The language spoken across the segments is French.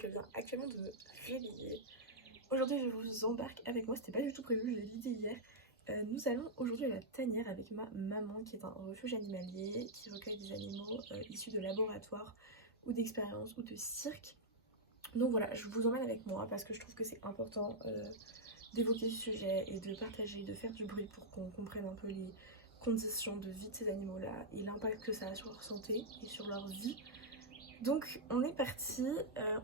je viens actuellement de me réveiller. Aujourd'hui, je vous embarque avec moi, c'était pas du tout prévu, je l'ai dit hier. Nous allons aujourd'hui à la tanière avec ma maman qui est un refuge animalier qui recueille des animaux issus de laboratoires ou d'expériences ou de cirque. Donc voilà, je vous emmène avec moi parce que je trouve que c'est important d'évoquer ce sujet et de partager, de faire du bruit pour qu'on comprenne un peu les conditions de vie de ces animaux-là et l'impact que ça a sur leur santé et sur leur vie. Donc on est parti,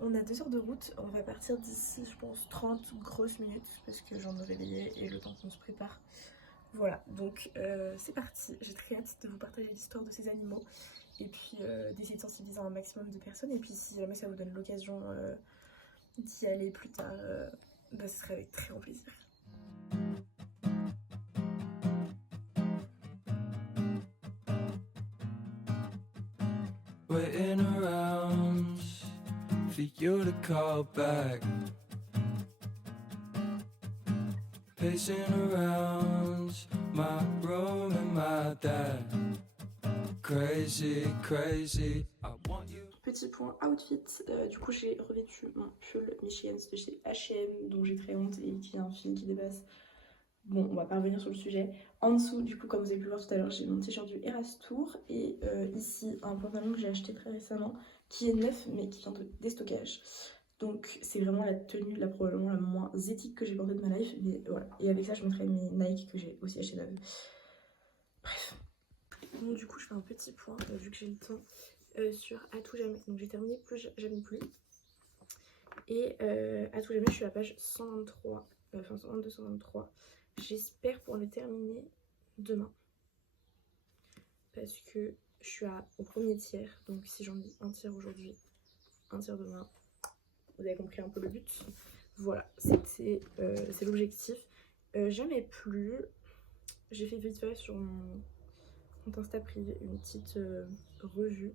on a 2 heures de route, on va partir d'ici je pense 30 grosses minutes parce que j'en ai réveillé et le temps qu'on se prépare. Voilà, donc c'est parti, j'ai très hâte de vous partager l'histoire de ces animaux et puis d'essayer de sensibiliser un maximum de personnes et puis si jamais ça vous donne l'occasion d'y aller plus tard, ce serait avec très grand plaisir. Waiting around for you to call back. Pacing around my room and my dad. Crazy, crazy, I want you. Petit point outfit, du coup j'ai revêtu mon pull Michigan's de chez H&M dont j'ai très honte et qui est un fil qui dépasse. Bon, on va pas revenir sur le sujet. En dessous, du coup, comme vous avez pu voir tout à l'heure, j'ai mon t-shirt du Eras Tour. Et ici, un pantalon que j'ai acheté très récemment, qui est neuf, mais qui vient de déstockage. Donc, c'est vraiment la tenue, probablement la moins éthique que j'ai portée de ma life. Mais voilà. Et avec ça, je mettrai mes Nike que j'ai aussi acheté neuves. Bref. Bon, du coup, je fais un petit point, vu que j'ai le temps, sur À tout jamais. Donc, j'ai terminé Plus jamais plus. Et À tout jamais, je suis à la page 123. Enfin, 122, 123. J'espère pouvoir le terminer demain parce que je suis au premier tiers, donc si j'en lis un tiers aujourd'hui, un tiers demain, vous avez compris un peu le but. Voilà, c'est l'objectif. Jamais plus, j'ai fait vite fait sur mon compte Insta privé une petite revue.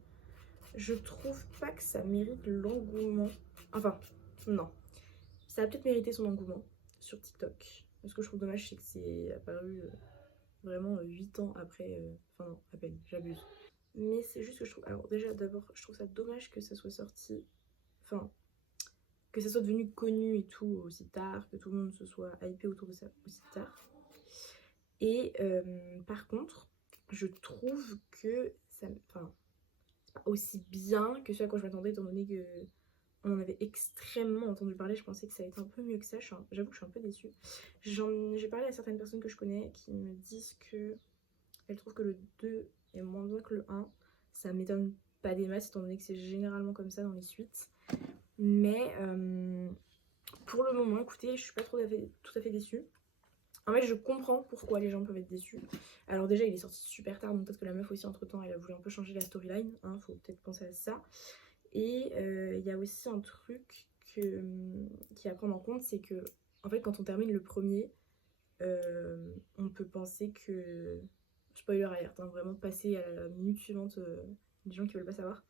Je trouve pas que ça mérite l'engouement, enfin non, ça a peut-être mérité son engouement sur TikTok. Ce que je trouve dommage, c'est que c'est apparu vraiment 8 ans après, enfin non, à peine, j'abuse. Mais c'est juste que je trouve, alors déjà d'abord, je trouve ça dommage que ça soit sorti, enfin, que ça soit devenu connu et tout aussi tard, que tout le monde se soit hypé autour de ça aussi tard. Et par contre, je trouve que ça, enfin, c'est pas aussi bien que ce à quoi je m'attendais étant donné que on en avait extrêmement entendu parler, je pensais que ça allait être un peu mieux que ça, j'avoue que je suis un peu déçue. J'ai parlé à certaines personnes que je connais qui me disent qu'elles trouvent que le 2 est moins bien que le 1. Ça m'étonne pas des masses étant donné que c'est généralement comme ça dans les suites. Mais pour le moment, écoutez, je suis pas tout à fait déçue. En fait, je comprends pourquoi les gens peuvent être déçus. Alors déjà, il est sorti super tard, donc peut-être que la meuf aussi, entre-temps, elle a voulu un peu changer la storyline. Hein, faut peut-être penser à ça. Et il y a aussi un truc qui est à prendre en compte, c'est que en fait quand on termine le premier, on peut penser que, spoiler alert, hein, vraiment passer à la minute suivante, les gens qui veulent pas savoir,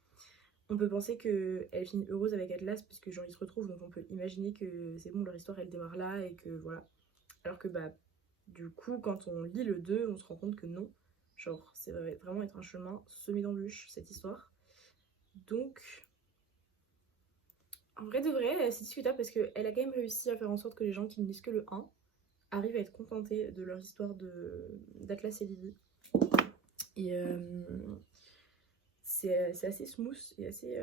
on peut penser qu'elle finit heureuse avec Atlas parce que genre ils se retrouvent, donc on peut imaginer que c'est bon, leur histoire elle démarre là et que voilà. Alors que bah du coup quand on lit le 2, on se rend compte que non, genre c'est vraiment être un chemin semé d'embûches cette histoire. Donc en vrai de vrai, c'est discutable parce qu'elle a quand même réussi à faire en sorte que les gens qui ne lisent que le 1 arrivent à être contentés de leur histoire d'Atlas et Lily. Et c'est assez smooth et assez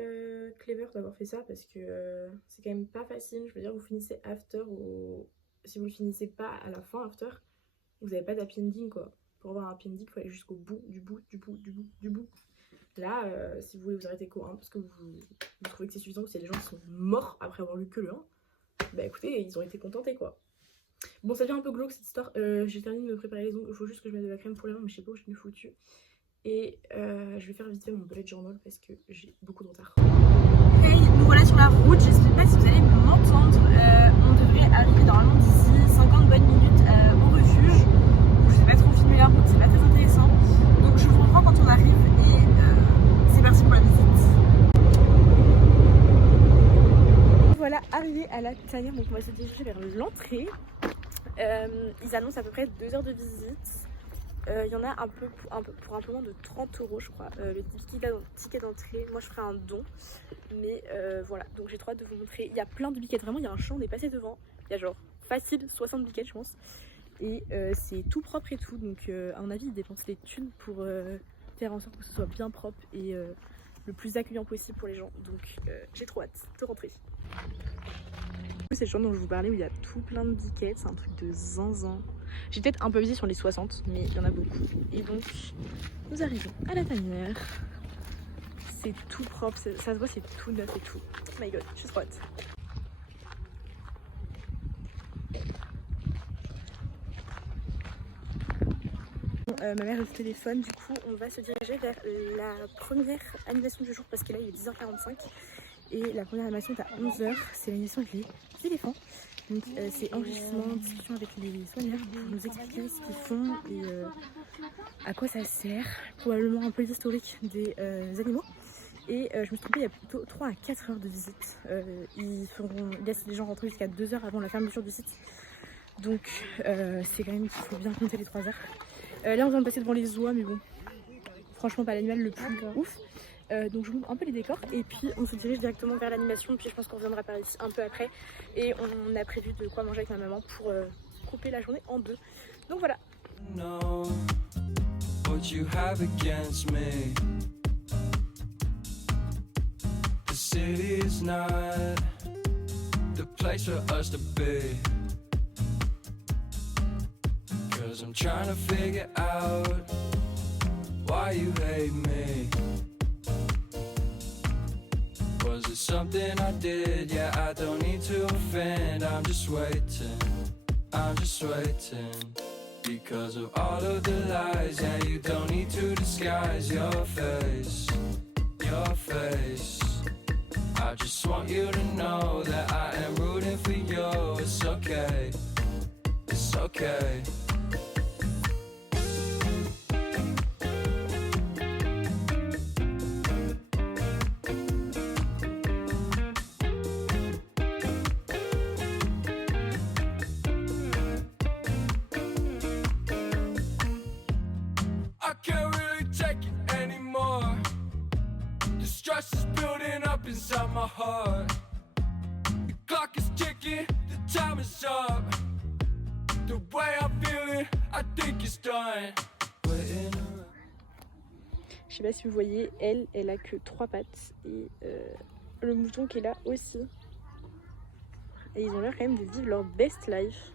clever d'avoir fait ça parce que c'est quand même pas facile. Je veux dire, vous finissez After ou si vous le finissez pas à la fin After, vous n'avez pas d'happy ending quoi. Pour avoir un happy ending, il faut aller jusqu'au bout, du bout. Là, si vous voulez vous arrêter qu'au 1 parce que vous trouvez que c'est suffisant, ou si y a des gens qui sont morts après avoir lu que le 1, bah écoutez, ils ont été contentés quoi. Bon, ça devient un peu glauque cette histoire. J'ai terminé de me préparer les ongles, il faut juste que je mette de la crème pour les mains, mais je sais pas où je l'ai foutu. Et je vais faire vite fait mon bullet journal parce que j'ai beaucoup de retard. Hey, nous voilà sur la route, je sais pas si vous allez m'entendre. On devrait arriver normalement d'ici 50 bonnes minutes au refuge. Je sais pas trop filmer la route, c'est pas très intéressant. Donc je vous reprends quand on arrive et c'est parti pour la visite. Voilà, arrivé à la tanière, donc on va se diriger vers l'entrée. Ils annoncent à peu près 2 heures de visite. Il y en a pour un peu moins de 30 € je crois. Le ticket d'entrée, moi je ferai un don. Mais voilà, donc j'ai trop hâte de vous montrer. Il y a plein de biquettes, vraiment il y a un champ, on est passé devant. Il y a genre facile 60 biquettes je pense. Et c'est tout propre et tout, donc à mon avis ils dépensent les thunes pour faire en sorte que ce soit bien propre et le plus accueillant possible pour les gens. Donc j'ai trop hâte de rentrer. C'est le champ dont je vous parlais où il y a tout plein de biquettes, c'est un truc de zinzin. J'ai peut-être un peu visé sur les 60, mais il y en a beaucoup. Et donc nous arrivons à la tanière. C'est tout propre, ça se voit, c'est tout neuf et tout. Oh my god, je suis trop hâte. Ma mère est au téléphone, du coup on va se diriger vers la première animation du jour parce que là il est 10h45 et la première animation est à 11h, c'est l'animation avec les éléphants. Donc c'est enregistrement, discussion avec les soigneurs pour nous expliquer ce qu'ils font et à quoi ça sert, probablement un peu l'historique des animaux. Et je me suis trompée, il y a plutôt 3 à 4 heures de visite. Ils laissent les gens rentrer jusqu'à 2 heures avant la fermeture du site. Donc c'est quand même qu'il faut bien compter les 3 heures. Là on vient de passer devant les oies mais bon, franchement pas l'animal le plus ouf. Donc je vous montre un peu les décors et puis on se dirige directement vers l'animation. Puis je pense qu'on reviendra par ici un peu après. Et on a prévu de quoi manger avec ma maman pour couper la journée en deux. Donc voilà. Know what you have against me. The city is not the place for us to be. 'Cause I'm trying to figure out why you hate me. Was it something I did? Yeah, I don't need to offend. I'm just waiting. Because of all of the lies, yeah, you don't need to disguise your face. I just want you to know that I am rooting for you. It's okay. I can't really take it anymore. The stress is building up inside my heart. The clock is ticking, the time is up. The way I feel it, I think it's done. Je sais pas si vous voyez, elle a que 3 pattes et le mouton qui est là aussi. Et ils ont l'air quand même de vivre leur best life.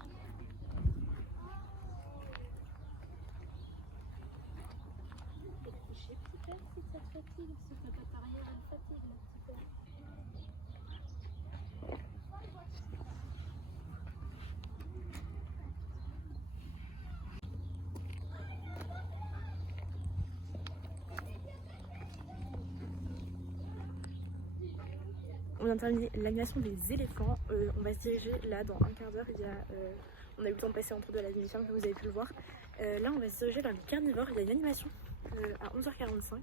On vient de terminer l'animation des éléphants. On va se diriger là dans un quart d'heure. On a eu le temps de passer entre deux à l'animation, comme vous avez pu le voir. Là, on va se diriger vers les carnivores. Il y a une animation à 11h45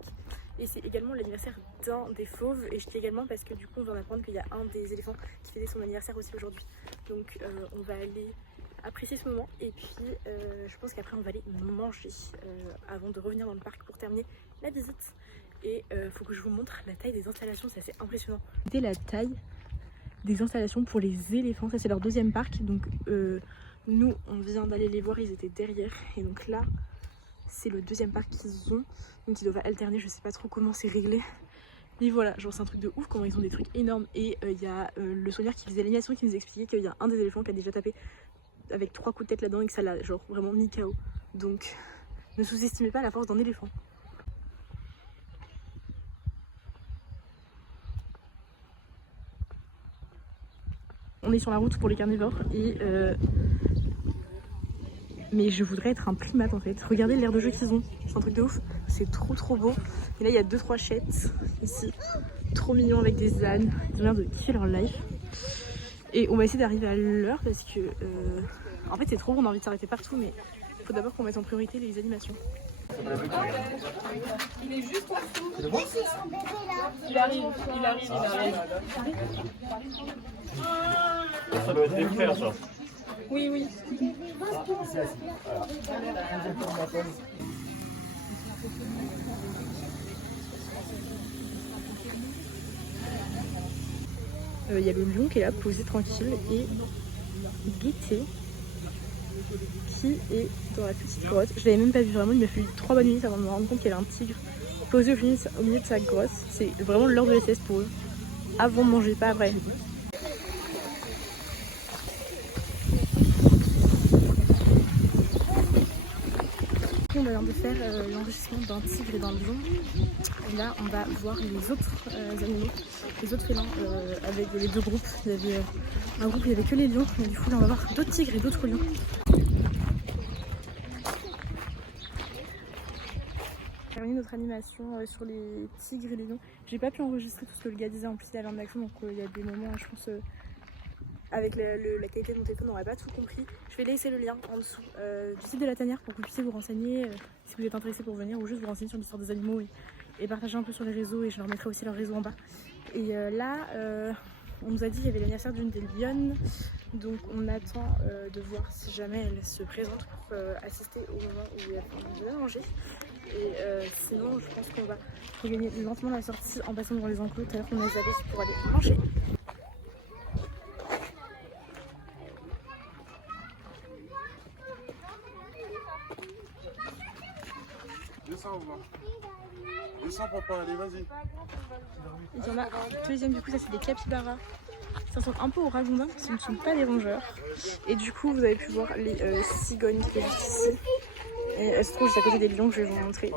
et c'est également l'anniversaire d'un des fauves. Et je dis également parce que du coup, on vient d'apprendre qu'il y a un des éléphants qui fêtait son anniversaire aussi aujourd'hui. Donc, on va aller apprécier ce moment et puis je pense qu'après, on va aller manger avant de revenir dans le parc pour terminer la visite. Et faut que je vous montre la taille des installations, c'est assez impressionnant. C'était la taille des installations pour les éléphants, ça c'est leur deuxième parc. Donc nous on vient d'aller les voir, ils étaient derrière. Et donc là c'est le deuxième parc qu'ils ont. Donc ils doivent alterner, je sais pas trop comment c'est réglé. Mais voilà, genre c'est un truc de ouf comment ils ont des trucs énormes. Et il y a le soigneur qui faisait l'animation qui nous expliquait qu'il y a un des éléphants qui a déjà tapé avec 3 coups de tête là-dedans et que ça l'a genre vraiment mis KO. Donc ne sous-estimez pas la force d'un éléphant. On est sur la route pour les carnivores et mais je voudrais être un primate en fait. Regardez l'aire de jeu qu'ils ont, c'est un truc de ouf, c'est trop beau. Et là il y a 2-3 chètes ici, trop mignons avec des ânes, ils ont l'air de kiffer leur life. Et on va essayer d'arriver à l'heure parce que en fait c'est trop bon, on a envie de s'arrêter partout mais il faut d'abord qu'on mette en priorité les animations. Il est juste en dessous. Il arrive. Ça doit être des frères, ça. Oui, oui. Il y a le lion qui est là, posé tranquille, et Gaieté qui est dans la petite grotte. Je l'avais même pas vu vraiment, il m'a fallu 3 bonnes minutes avant de me rendre compte qu'il y avait un tigre posé au milieu de sa grotte. C'est vraiment l'heure de la sieste pour eux. Avant de manger, pas après. On vient de faire l'enregistrement d'un tigre et d'un lion. Et là, on va voir les autres animaux, les autres félins avec les deux groupes. Il y avait un groupe où il n'y avait que les lions, mais du coup, là, on va voir d'autres tigres et d'autres lions. Terminé notre animation sur les tigres et les lions. J'ai pas pu enregistrer tout ce que le gars disait, en plus il avait un accent, donc il y a des moments, je pense, avec la qualité de mon téléphone, on n'aurait pas tout compris. Je vais laisser le lien en dessous du site de la tanière pour que vous puissiez vous renseigner si vous êtes intéressé pour venir, ou juste vous renseigner sur l'histoire des animaux et partager un peu sur les réseaux, et je leur mettrai aussi leur réseau en bas. Et là, on nous a dit qu'il y avait l'anniversaire d'une des lionnes, donc on attend de voir si jamais elle se présente pour assister au moment où elle va manger. Et sinon, je pense qu'on va regagner lentement la sortie en passant devant les enclos. Tout à l'heure, on a zappé pour aller manger. Descends, voir. Descends, papa, allez, vas-y. Il y en a un deuxième, du coup, ça c'est des capybaras. Ça ressemble un peu aux ragondins, ce ne sont pas des rongeurs. Et du coup, vous avez pu voir les cigognes qui étaient juste ici. Et elle se trouve juste à côté des lions que je vais vous montrer.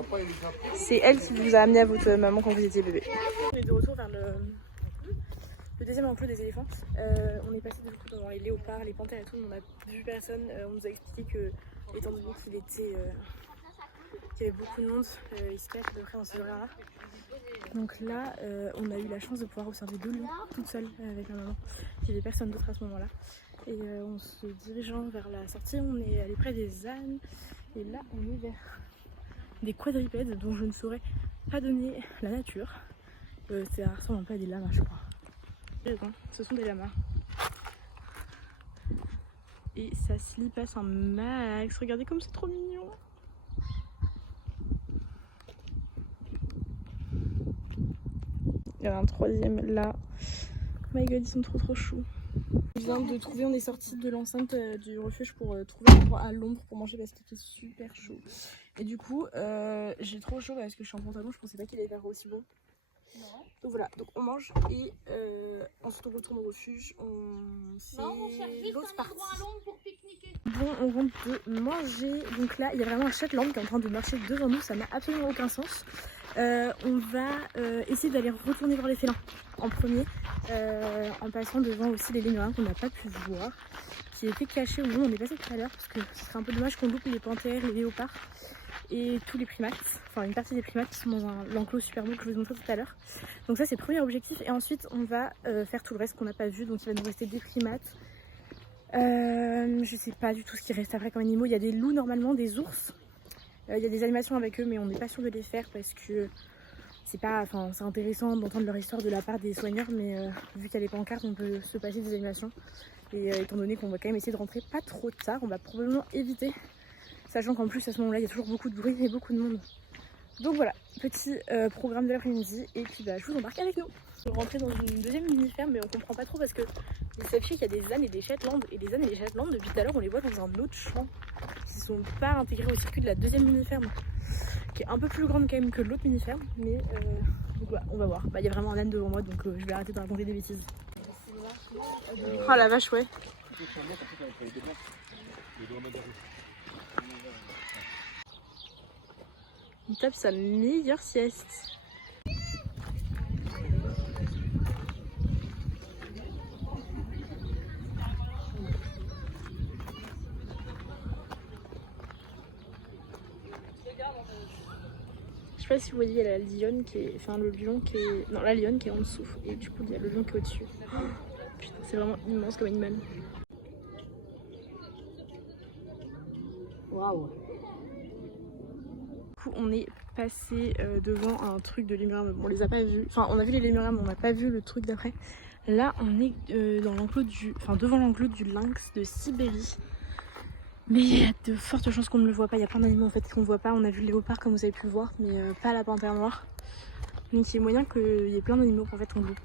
C'est elle qui vous a amené à votre maman quand vous étiez bébé. On est de retour vers le deuxième enclos des éléphants. On est passé du coup devant les léopards, les panthères et tout, mais on n'a vu personne. On nous a expliqué que, étant donné qu'il y avait beaucoup de monde, il se cache à peu près dans ces horaires-là. Donc là, on a eu la chance de pouvoir observer 2 lions toute seule avec ma maman. Il n'y avait personne d'autre à ce moment-là. Et en se dirigeant vers la sortie, on est allé près des ânes. Et là, on est vers des quadrupèdes dont je ne saurais pas donner la nature. Ça ressemble un peu à des lamas, je crois. Ce sont des lamas. Et ça se passe un max. Regardez comme c'est trop mignon. Il y en a un troisième là. Oh my god, ils sont trop choux. On vient de trouver, on est sorti de l'enceinte du refuge pour trouver un endroit à l'ombre pour manger parce qu'il fait super chaud. Et du coup, j'ai trop chaud parce que je suis en pantalon, je pensais pas qu'il allait faire aussi bon. Non. Donc voilà, donc on mange et ensuite on retourne au refuge. C'est l'autre partie. Bon, on rentre de manger. Donc là, il y a vraiment un Shetland qui est en train de marcher devant nous, ça n'a absolument aucun sens. On va essayer d'aller retourner voir les félins en premier, en passant devant aussi les lémuriens qu'on n'a pas pu voir, qui étaient cachés au moment où on est passé tout à l'heure, parce que ce serait un peu dommage qu'on loupe les panthères, les léopards et tous les primates, enfin une partie des primates qui sont dans l'enclos super beau que je vous ai montré tout à l'heure. Donc ça c'est le premier objectif, et ensuite on va faire tout le reste qu'on n'a pas vu. Donc il va nous rester des primates, je sais pas du tout ce qui reste après comme animaux. Il y a des loups normalement, des ours. Il y a des animations avec eux, mais on n'est pas sûr de les faire parce que c'est intéressant d'entendre leur histoire de la part des soigneurs, mais vu qu'il y a les pancartes, on peut se passer des animations. Et étant donné qu'on va quand même essayer de rentrer pas trop tard, on va probablement éviter, sachant qu'en plus à ce moment-là, il y a toujours beaucoup de bruit et beaucoup de monde. Donc voilà, petit programme de l'après-midi, et puis je vous embarque avec nous. On rentrer dans une deuxième mini-ferme, mais on comprend pas trop parce que il s'affiche qu'il y a des ânes et des Shetland, et les ânes et les Shetland, depuis tout à l'heure, on les voit dans un autre champ. Ils sont pas intégrés au circuit de la deuxième mini-ferme, qui est un peu plus grande quand même que l'autre mini-ferme, mais donc voilà, on va voir. Il y a vraiment un âne devant moi, donc je vais arrêter de raconter des bêtises. Oh la vache, ouais. Il tape sa meilleure sieste. Je sais pas si vous voyez, il y a la lionne qui est. Enfin, le lion qui est. Non, la lionne qui est en dessous. Et du coup, il y a le lion qui est au-dessus. Putain, c'est vraiment immense comme animal. Waouh! Du coup, on est passé devant un truc de lémurien. Bon, on les a pas vus. Enfin, on a vu les lémuriens, mais on n'a pas vu le truc d'après. Là, on est dans l'enclos devant l'enclos du lynx de Sibérie. Mais il y a de fortes chances qu'on ne le voit pas. Il y a plein d'animaux en fait qu'on ne voit pas. On a vu le léopard comme vous avez pu le voir, mais pas la panthère noire. Donc il y a moyen qu'il y ait plein d'animaux qu'en fait on loupe.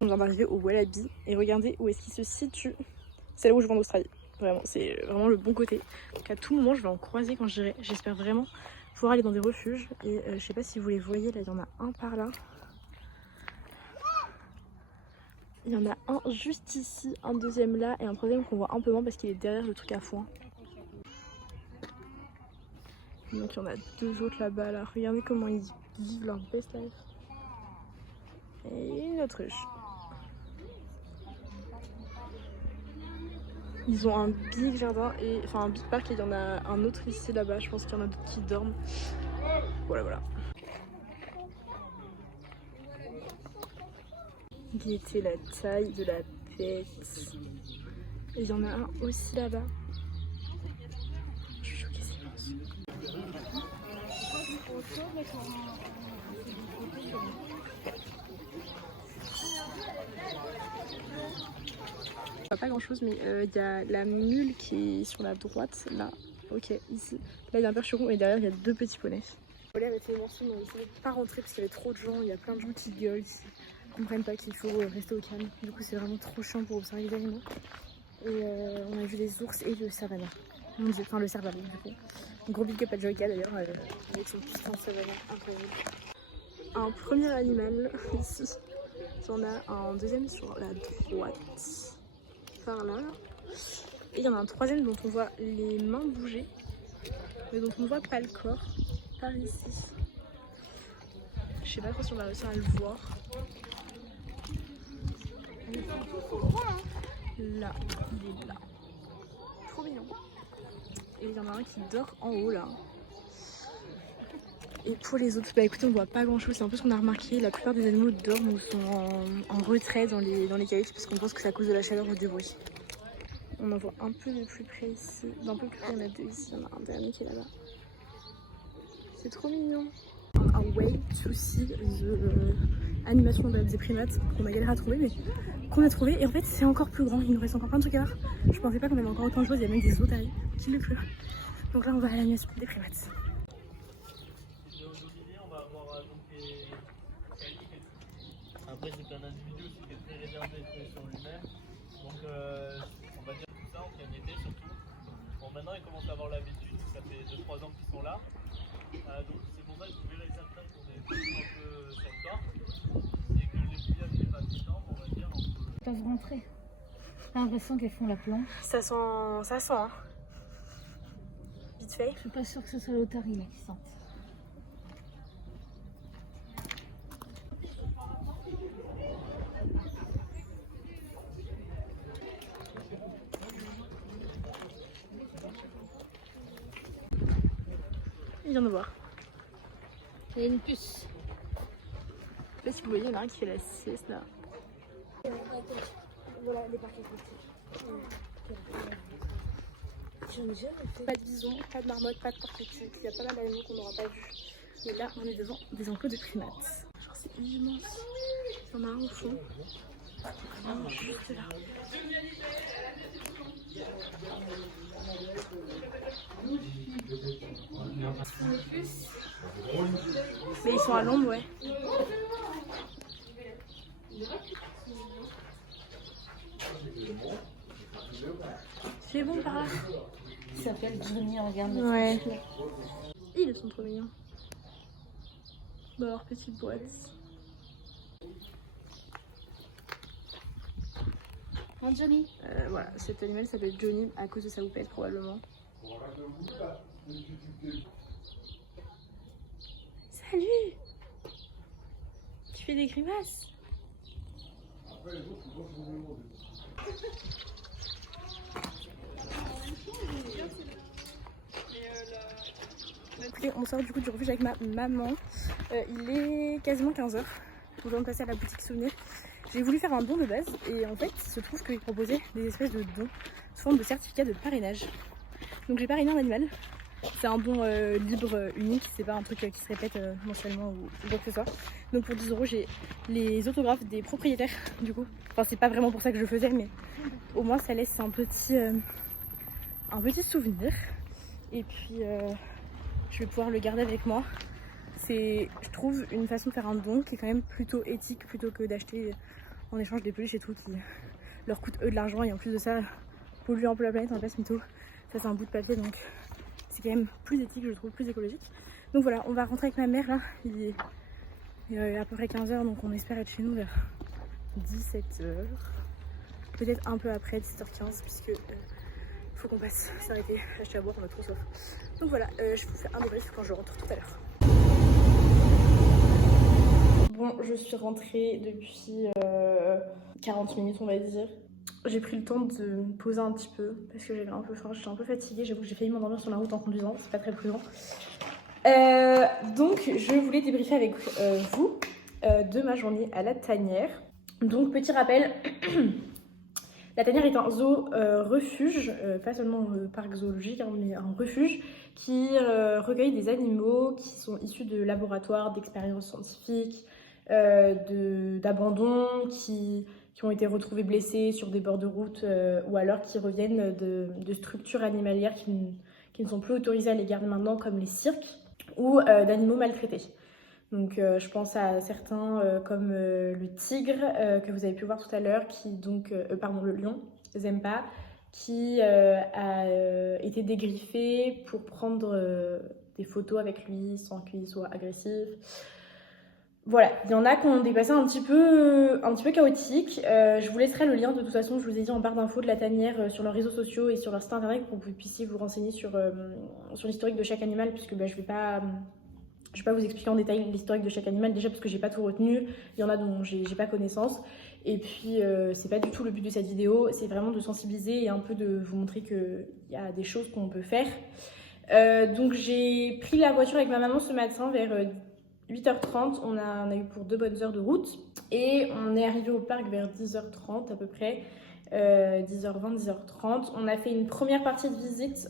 On vient d'arriver au Wallaby et regardez où est-ce qu'il se situe. C'est là où je vais en Australie. Vraiment, c'est vraiment le bon côté. Donc à tout moment je vais en croiser quand j'irai. J'espère vraiment pouvoir aller dans des refuges. Et je sais pas si vous les voyez, là il y en a un par là. Il y en a un juste ici, un deuxième là et un troisième qu'on voit un peu moins parce qu'il est derrière le truc à foin. Donc il y en a deux autres là-bas là. Regardez comment ils vivent leur best life. Et une autruche. Ils ont un big jardin et enfin un big parc et il y en a un autre ici là-bas. Je pense qu'il y en a d'autres qui dorment. Voilà. Guettez la taille de la bête. Et il y en a un aussi là-bas. Je suis choquée, c'est immense. Pas grand chose, mais il y a la mule qui est sur la droite là. Ok, ici. Là il y a un percheron et derrière il y a deux petits poneys. Voilà, avec les morceaux, on a essayé de pas rentrer parce qu'il y avait trop de gens. Il y a plein de gens qui gueulent ici. Ils comprennent pas qu'il faut rester au calme. Du coup, c'est vraiment trop chiant pour observer les animaux. Et on a vu les ours et le savana. Enfin, le cerval, du coup. Gros big up à Joyka d'ailleurs, avec son piston savana incroyable. Un premier animal ici. Il y en a un deuxième sur la droite. Par là. Et il y en a un troisième dont on voit les mains bouger. Mais dont on ne voit pas le corps. Par ici. Je sais pas trop si on va réussir à le voir. Là, il est là. Trop mignon. Et il y en a un qui dort en haut là. Et pour les autres, bah écoutez, on voit pas grand chose. C'est un peu ce qu'on a remarqué. La plupart des animaux dorment ou sont en retrait dans les cailloux parce qu'on pense que c'est à cause de la chaleur ou du bruit. On en voit un peu de plus près ici. D'un peu plus près, il y en a deux ici. Il y en a un dernier qui est là-bas. C'est trop mignon. A way to see the animation des primates qu'on a galéré à trouver, mais qu'on a trouvé. Et en fait, c'est encore plus grand. Il nous reste encore plein de trucs à voir. Je pensais pas qu'on avait encore autant de choses. Il y a même des otaries qui le pleurent. Donc là, on va à l'animation des primates. Après, c'est un individu aussi qui est très réservé sur lui-même. Donc, on va dire tout ça en pianité surtout. Bon, maintenant, ils commencent à avoir l'habitude. Ça fait 2-3 ans qu'ils sont là. Donc, c'est pour ça que vous verrez certains qui ont des petits un peu sur le corps. C'est que les pliages qui passent du temps, on va dire. Elles peuvent rentrer. J'ai l'impression qu'elles font la planche. Ça sent, hein. Vite fait. Je suis pas sûre que ce soit l'otarie là qui sente. Il vient de voir. Il y a une puce. Je sais pas si vous voyez, il y en a un qui fait la sieste là. Voilà les parquets. Pas de bison, pas de marmotte, pas de porc-épic. Il y a pas mal d'animaux qu'on n'aura pas vu. Mais là, on est devant des enclos de primates. Genre, c'est immense. Il y en a un au fond. Vraiment juste là. Mais ils sont à l'ombre, ouais. C'est bon par là. Il s'appelle Johnny, regarde. Ouais. Ils sont trop mignons. Dans leur petite boîte. Oh, Johnny. Voilà, cet animal s'appelle Johnny à cause de sa houppette probablement. Salut! Tu fais des grimaces? Écoutez, on sort du coup du refuge avec ma maman. Il est quasiment 15h. On vient de passer à la boutique souvenir. J'ai voulu faire un don de base et en fait il se trouve qu'ils proposaient des espèces de dons sous forme de certificat de parrainage. Donc j'ai parrainé un animal C'est un don libre unique, c'est pas un truc qui se répète mensuellement ou quoi que ce soit. Donc pour 10 € j'ai les autographes des propriétaires du coup. Enfin c'est pas vraiment pour ça que je faisais mais au moins ça laisse un petit souvenir. Et puis je vais pouvoir le garder avec moi. C'est, je trouve, une façon de faire un don qui est quand même plutôt éthique plutôt que d'acheter en échange des peluches et tout qui leur coûtent eux de l'argent et en plus de ça polluent un peu la planète, on va pas se mytho. Ça c'est un bout de papier donc c'est quand même plus éthique, je trouve, plus écologique. Donc voilà, on va rentrer avec ma mère là, il est à peu près 15 h donc on espère être chez nous vers 17 h. Peut-être un peu après 17 h 15 puisque faut qu'on passe s'arrêter, acheter à boire, on a trop soif. Donc voilà, je vous fais un débrief quand je rentre tout à l'heure. Bon, je suis rentrée depuis 40 minutes on va dire. J'ai pris le temps de me poser un petit peu parce que j'avais un peu faim, j'étais un peu fatiguée, j'avoue que j'ai failli m'endormir sur la route en conduisant, c'est pas très prudent. Donc je voulais débriefer avec vous de ma journée à la tanière. Donc petit rappel, la tanière est un zoo refuge, pas seulement parc zoologique, hein, mais un refuge qui recueille des animaux qui sont issus de laboratoires, d'expériences scientifiques, d'abandon, qui ont été retrouvés blessés sur des bords de route ou alors qui reviennent de structures animalières qui ne sont plus autorisées à les garder maintenant, comme les cirques, ou d'animaux maltraités. Donc je pense à certains comme le tigre que vous avez pu voir tout à l'heure, le lion, Zempa, qui a été dégriffé pour prendre des photos avec lui sans qu'il soit agressif. Voilà, il y en a qui ont des passés un petit peu chaotiques. Je vous laisserai le lien de toute façon, je vous ai dit en barre d'infos de la tanière sur leurs réseaux sociaux et sur leur site internet pour que vous puissiez vous renseigner sur l'historique de chaque animal, puisque je vais pas vous expliquer en détail l'historique de chaque animal, déjà parce que j'ai pas tout retenu, il y en a dont j'ai pas connaissance. Et puis c'est pas du tout le but de cette vidéo, c'est vraiment de sensibiliser et un peu de vous montrer qu'il y a des choses qu'on peut faire. Donc j'ai pris la voiture avec ma maman ce matin vers 8 h 30, on a eu pour 2 bonnes heures de route et on est arrivé au parc vers 10 h 30 à peu près, 10 h 20, 10 h 30. On a fait une première partie de visite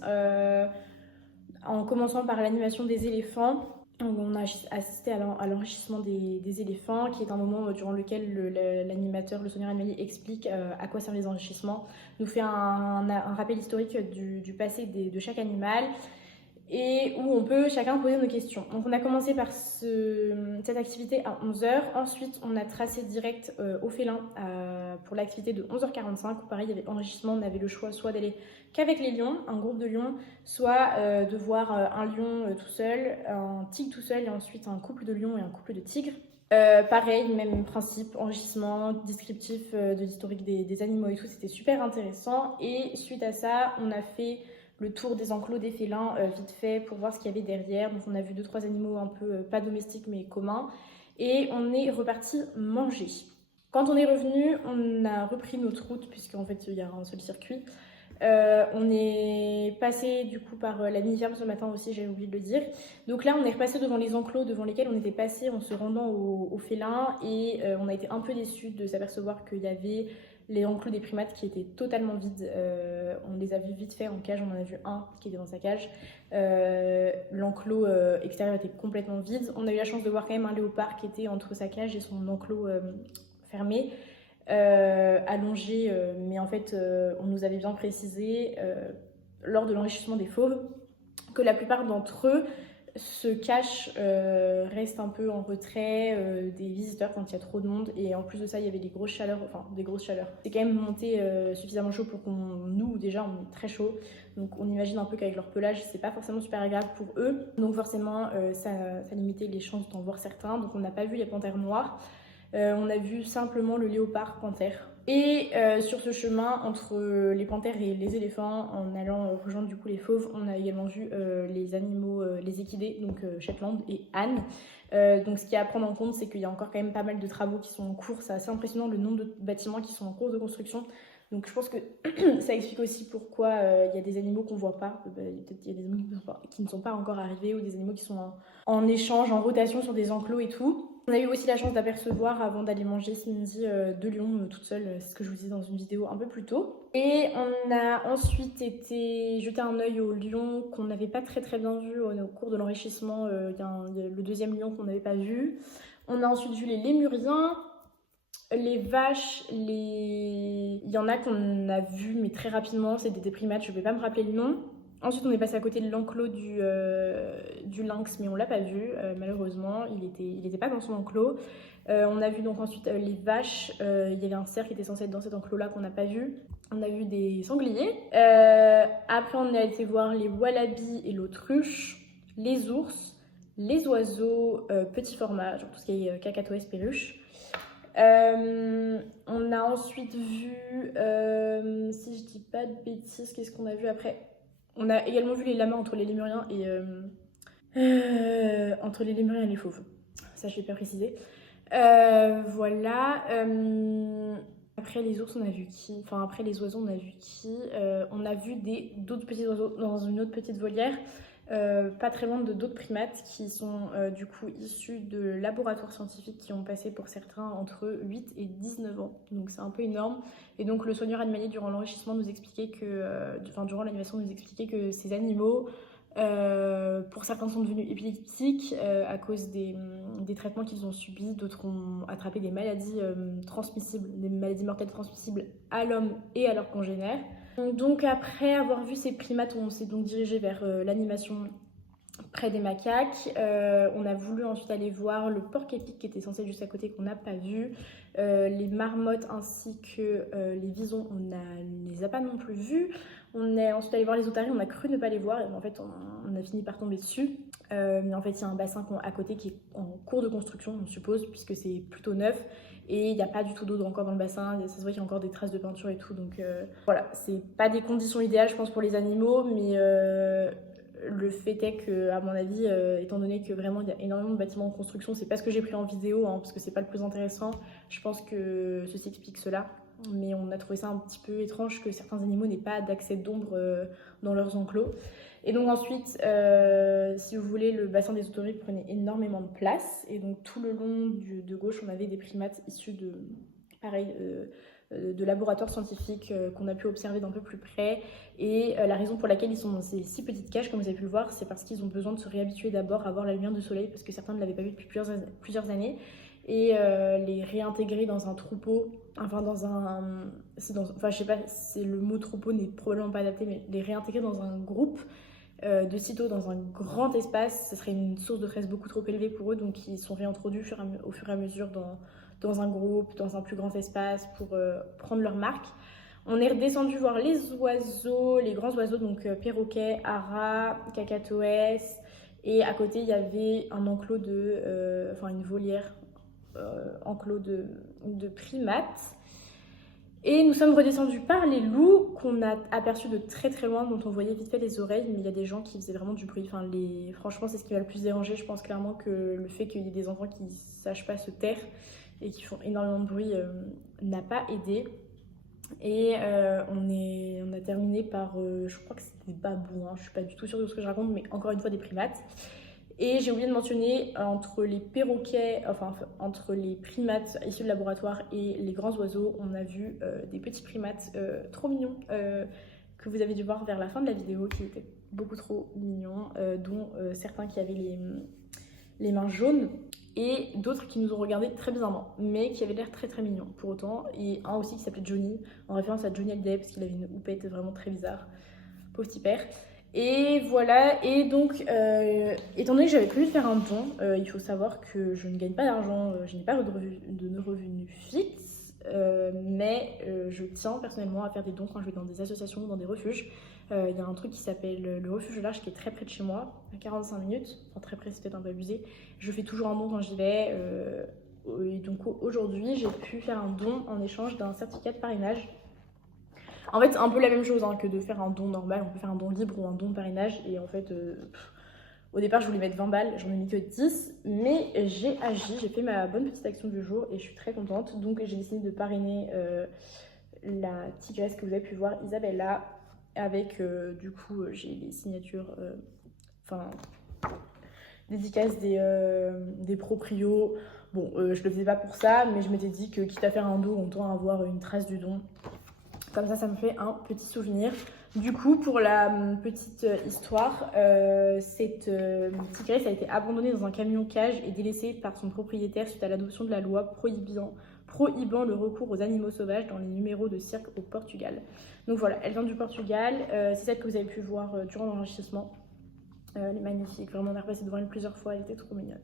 en commençant par l'animation des éléphants. On a assisté à l'enrichissement des éléphants, qui est un moment durant lequel l'animateur, le soigneur animalier, explique à quoi servent les enrichissements, nous fait un rappel historique du passé de chaque animal, et où on peut chacun poser nos questions. Donc on a commencé par cette activité à 11 h, ensuite on a tracé direct au félin pour l'activité de 11 h 45, où pareil il y avait enrichissement, on avait le choix soit d'aller qu'avec les lions, un groupe de lions, soit de voir un lion tout seul, un tigre tout seul et ensuite un couple de lions et un couple de tigres. Pareil, même principe, enrichissement, descriptif de l'historique des animaux et tout, c'était super intéressant. Et suite à ça, on a fait le tour des enclos des félins vite fait pour voir ce qu'il y avait derrière. Donc on a vu 2-3 animaux un peu pas domestiques mais communs et on est reparti manger. Quand on est revenu, on a repris notre route puisqu'en fait il y a un seul circuit. On est passé du coup par la mini-ferme ce matin aussi, j'avais oublié de le dire. Donc là on est repassé devant les enclos devant lesquels on était passé en se rendant au félin et on a été un peu déçus de s'apercevoir qu'il y avait les enclos des primates qui étaient totalement vides. On les a vus vite fait en cage, on en a vu un qui était dans sa cage. L'enclos extérieur était complètement vide. On a eu la chance de voir quand même un léopard qui était entre sa cage et son enclos fermé. Allongé, mais en fait on nous avait bien précisé lors de l'enrichissement des fauves que la plupart d'entre eux se cachent, restent un peu en retrait des visiteurs quand il y a trop de monde, et en plus de ça il y avait des grosses chaleurs, c'est quand même monté suffisamment chaud pour nous déjà on est très chaud, donc on imagine un peu qu'avec leur pelage c'est pas forcément super agréable pour eux, donc forcément ça limitait les chances d'en voir certains. Donc on n'a pas vu les panthères noires. On a vu simplement le léopard panthère. Et sur ce chemin entre les panthères et les éléphants, en allant rejoindre du coup les fauves, on a également vu les animaux, les équidés, donc Shetland et Anne. Donc ce qu'il y a à prendre en compte, c'est qu'il y a encore quand même pas mal de travaux qui sont en cours. C'est assez impressionnant le nombre de bâtiments qui sont en cours de construction. Donc je pense que ça explique aussi pourquoi il y a des animaux qu'on voit pas. Peut-être qu'il y a des animaux qui ne sont pas encore arrivés, ou des animaux qui sont en échange, en rotation sur des enclos et tout. On a eu aussi la chance d'apercevoir, avant d'aller manger ce midi, deux lions toute seule, c'est ce que je vous disais dans une vidéo un peu plus tôt. Et on a ensuite été jeter un œil aux lions qu'on n'avait pas très bien vus au cours de l'enrichissement. Il y a le deuxième lion qu'on n'avait pas vu. On a ensuite vu les lémuriens, les vaches, il y en a qu'on a vu mais très rapidement, c'est des primates, je ne vais pas me rappeler le nom. Ensuite on est passé à côté de l'enclos du lynx, mais on l'a pas vu malheureusement, il était pas dans son enclos. On a vu donc ensuite les vaches, il y avait un cerf qui était censé être dans cet enclos là qu'on n'a pas vu. On a vu des sangliers. Après on a été voir les wallabies et l'autruche, les ours, les oiseaux petit format, genre tout ce qui est cacatoès, perruche. On a ensuite vu, si je dis pas de bêtises, qu'est-ce qu'on a vu après? On a également vu les lamas entre les lémuriens et les fauves. Ça, je l'ai pas précisé. Voilà. Après les ours, on a vu qui? Enfin, après les oiseaux, on a vu qui? On a vu d'autres petits oiseaux dans une autre petite volière. Pas très loin de d'autres primates qui sont du coup issus de laboratoires scientifiques qui ont passé pour certains entre 8 et 19 ans. Donc c'est un peu énorme. Et donc le soigneur animalier durant l'enrichissement nous expliquait que, durant l'animation nous expliquait que ces animaux, pour certains sont devenus épileptiques à cause des traitements qu'ils ont subis. D'autres ont attrapé des maladies transmissibles, des maladies mortelles transmissibles à l'homme et à leurs congénères. Donc après avoir vu ces primates, on s'est donc dirigé vers l'animation près des macaques. On a voulu ensuite aller voir le porc-épic qui était censé être juste à côté, qu'on n'a pas vu. Les marmottes ainsi que les visons, on ne les a pas non plus vus. On est ensuite allé voir les otaries, on a cru ne pas les voir et en fait on a fini par tomber dessus. Mais en fait il y a un bassin à côté qui est en cours de construction, on suppose, puisque c'est plutôt neuf. Et il n'y a pas du tout d'eau encore dans le bassin, ça se voit qu'il y a encore des traces de peinture et tout, donc voilà, c'est pas des conditions idéales je pense pour les animaux, mais le fait est que, à mon avis, étant donné que vraiment il y a énormément de bâtiments en construction, c'est pas ce que j'ai pris en vidéo, parce que c'est pas le plus intéressant, je pense que ceci explique cela, mais on a trouvé ça un petit peu étrange que certains animaux n'aient pas d'accès d'ombre dans leurs enclos. Et donc ensuite, si vous voulez, le bassin des otaries prenait énormément de place. Et donc tout le long de gauche, on avait des primates issus de laboratoires scientifiques qu'on a pu observer d'un peu plus près. Et la raison pour laquelle ils sont dans ces 6 petites cages, comme vous avez pu le voir, c'est parce qu'ils ont besoin de se réhabituer d'abord à voir la lumière du soleil, parce que certains ne l'avaient pas vu depuis plusieurs années. Et les réintégrer dans un troupeau, je sais pas, le mot troupeau n'est probablement pas adapté, mais les réintégrer dans un groupe de sitôt dans un grand espace, ce serait une source de stress beaucoup trop élevée pour eux, donc ils sont réintroduits au fur et à mesure dans un groupe, dans un plus grand espace pour prendre leur marque. On est redescendu voir les oiseaux, les grands oiseaux, donc perroquets, haras, cacatoès, et à côté il y avait un enclos une volière, enclos de primates. Et nous sommes redescendus par les loups qu'on a aperçus de très loin, dont on voyait vite fait les oreilles, mais il y a des gens qui faisaient vraiment du bruit. Franchement, c'est ce qui m'a le plus dérangé. Je pense clairement que le fait qu'il y ait des enfants qui ne sachent pas se taire et qui font énormément de bruit n'a pas aidé. Et on a terminé par, je crois que c'était des babous, je suis pas du tout sûre de ce que je raconte, mais encore une fois des primates. Et j'ai oublié de mentionner, entre les primates issus de laboratoire et les grands oiseaux, on a vu des petits primates trop mignons que vous avez dû voir vers la fin de la vidéo, qui étaient beaucoup trop mignons, dont certains qui avaient les mains jaunes et d'autres qui nous ont regardé très bizarrement, mais qui avaient l'air très mignons pour autant. Et un aussi qui s'appelait Johnny, en référence à Johnny Hallyday, parce qu'il avait une houppette vraiment très bizarre, pauvre petit père. Et voilà, et donc, étant donné que j'avais prévu de faire un don, il faut savoir que je ne gagne pas d'argent, je n'ai pas de revenus fixes, mais je tiens personnellement à faire des dons quand je vais dans des associations ou dans des refuges. Il y a un truc qui s'appelle le refuge de l'Arche qui est très près de chez moi, à 45 minutes, enfin très près c'est peut-être un peu abusé. Je fais toujours un don quand j'y vais, et donc aujourd'hui j'ai pu faire un don en échange d'un certificat de parrainage. En fait, c'est un peu la même chose que de faire un don normal. On peut faire un don libre ou un don de parrainage. Et en fait, au départ, je voulais mettre 20 balles. J'en ai mis que 10. Mais j'ai agi. J'ai fait ma bonne petite action du jour. Et je suis très contente. Donc, j'ai décidé de parrainer la tigresse que vous avez pu voir, Isabella. Avec, du coup, j'ai les signatures... dédicaces des proprios. Bon, je le faisais pas pour ça, mais je m'étais dit que quitte à faire un don, autant avoir une trace du don. Comme ça me fait un petit souvenir. Du coup, pour la petite histoire, cette tigresse a été abandonnée dans un camion-cage et délaissée par son propriétaire suite à l'adoption de la loi prohibant le recours aux animaux sauvages dans les numéros de cirque au Portugal. Donc voilà, elle vient du Portugal. C'est celle que vous avez pu voir durant l'enregistrement. Elle est magnifique, vraiment on a repassé devant elle plusieurs fois, elle était trop mignonne.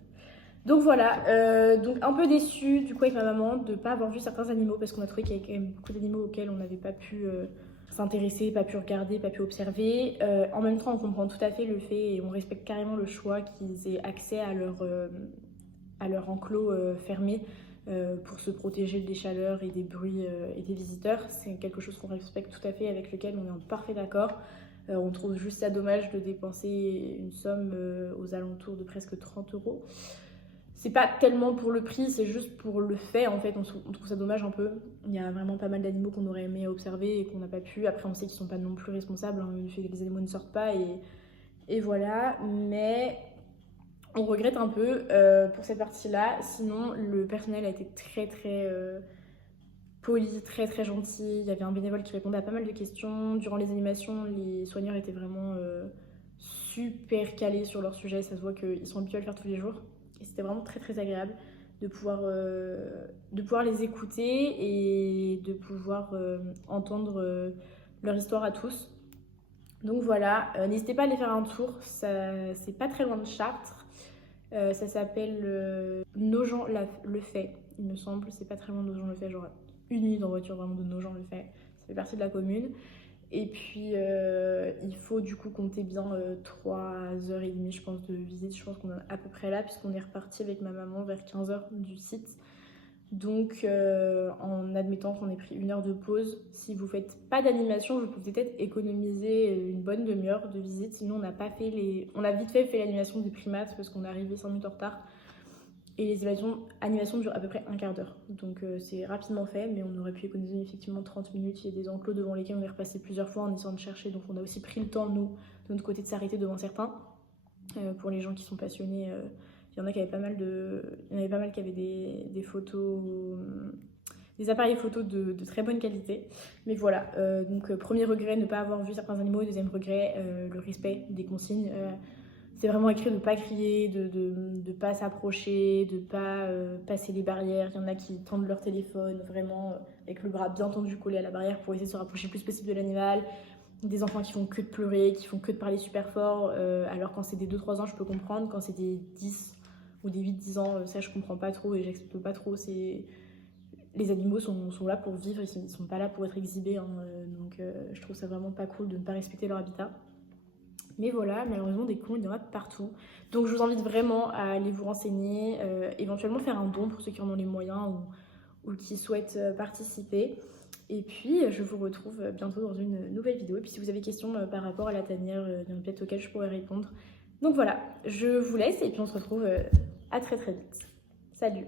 Donc voilà, donc un peu déçue du coup avec ma maman de ne pas avoir vu certains animaux parce qu'on a trouvé qu'il y avait quand même beaucoup d'animaux auxquels on n'avait pas pu s'intéresser, pas pu regarder, pas pu observer. En même temps on comprend tout à fait le fait et on respecte carrément le choix qu'ils aient accès à leur enclos fermé pour se protéger des chaleurs et des bruits et des visiteurs. C'est quelque chose qu'on respecte tout à fait, avec lequel on est en parfait d'accord. On trouve juste ça dommage de dépenser une somme aux alentours de presque 30 €. C'est pas tellement pour le prix, c'est juste pour le fait, en fait, on trouve ça dommage un peu. Il y a vraiment pas mal d'animaux qu'on aurait aimé observer et qu'on n'a pas pu. Après, on sait qu'ils sont pas non plus responsables du fait que les animaux ne sortent pas et voilà. Mais on regrette un peu pour cette partie-là. Sinon, le personnel a été très poli, très gentil. Il y avait un bénévole qui répondait à pas mal de questions. Durant les animations, les soigneurs étaient vraiment super calés sur leur sujet. Ça se voit qu'ils sont habitués à le faire tous les jours. Et c'était vraiment très agréable de pouvoir les écouter et de pouvoir entendre leur histoire à tous. Donc voilà, n'hésitez pas à aller faire un tour, c'est pas très loin de Chartres. Ça s'appelle Nogent-le-Fait, il me semble, c'est pas très loin de Nogent-le-Fait, genre 1 minute en voiture vraiment de Nogent-le-Fait. Ça fait partie de la commune. Et puis il faut du coup compter bien 3h30 je pense de visite. Je pense qu'on est à peu près là puisqu'on est reparti avec ma maman vers 15h du site. Donc en admettant qu'on ait pris 1 heure de pause, si vous faites pas d'animation, vous pouvez peut-être économiser une bonne demi-heure de visite. Sinon on a vite fait l'animation des primates parce qu'on est arrivé 5 minutes en retard. Et les animations durent à peu près un quart d'heure. Donc c'est rapidement fait, mais on aurait pu économiser effectivement 30 minutes. Il y a des enclos devant lesquels on est repassé plusieurs fois en essayant de chercher. Donc on a aussi pris le temps, nous, de notre côté, de s'arrêter devant certains. Pour les gens qui sont passionnés, il y en a qui avaient pas mal qui avaient des photos, des appareils photos de très bonne qualité. Mais voilà, donc premier regret, ne pas avoir vu certains animaux. Deuxième regret, le respect des consignes. C'est vraiment écrit de ne pas crier, de ne pas s'approcher, de ne pas passer les barrières. Il y en a qui tendent leur téléphone vraiment avec le bras bien tendu collé à la barrière pour essayer de se rapprocher le plus possible de l'animal. Des enfants qui font que de pleurer, qui font que de parler super fort. Alors quand c'est des 2-3 ans, je peux comprendre. Quand c'est des 10 ou des 8-10 ans, ça je comprends pas trop et j'accepte pas trop. Les animaux sont là pour vivre, ils sont pas là pour être exhibés. Donc je trouve ça vraiment pas cool de ne pas respecter leur habitat. Mais voilà, malheureusement des cons il y en a partout. Donc je vous invite vraiment à aller vous renseigner, éventuellement faire un don pour ceux qui en ont les moyens ou qui souhaitent participer. Et puis je vous retrouve bientôt dans une nouvelle vidéo. Et puis si vous avez des questions par rapport à la tanière, il y en a peut-être auxquelles je pourrais répondre. Donc voilà, je vous laisse et puis on se retrouve à très vite. Salut!